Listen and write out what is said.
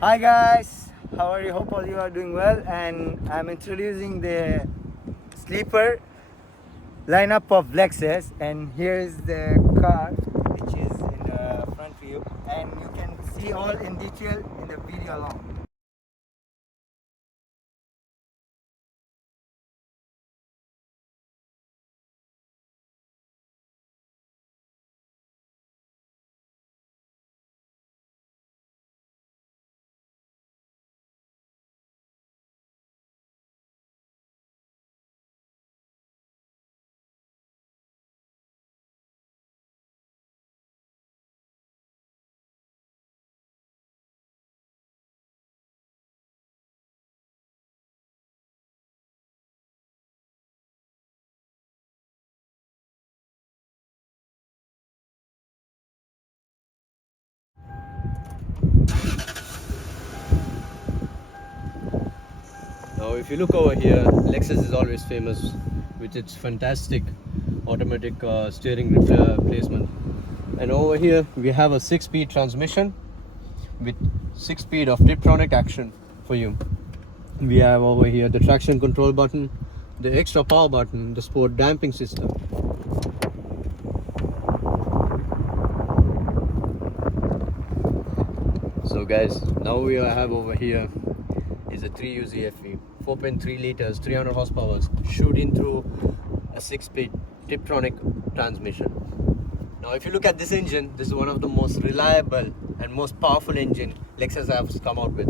Hi guys, how are you? Hope all you are doing well. And I'm introducing the sleeper lineup of Lexus. And here is the car, which is in the front view, and you can see all in detail in the video along. Now, if you look over here, Lexus is always famous with its fantastic automatic steering replacement. And over here, we have a 6-speed transmission with 6-speed of Tiptronic action for you. We have over here the traction control button, the extra power button, the sport damping system. So guys, now we have over here is a 3U ZFE, 4.3 liters, 300 horsepower, shooting through a 6-speed Tiptronic transmission. Now if you look at this engine, this is one of the most reliable and most powerful engine Lexus has come out with.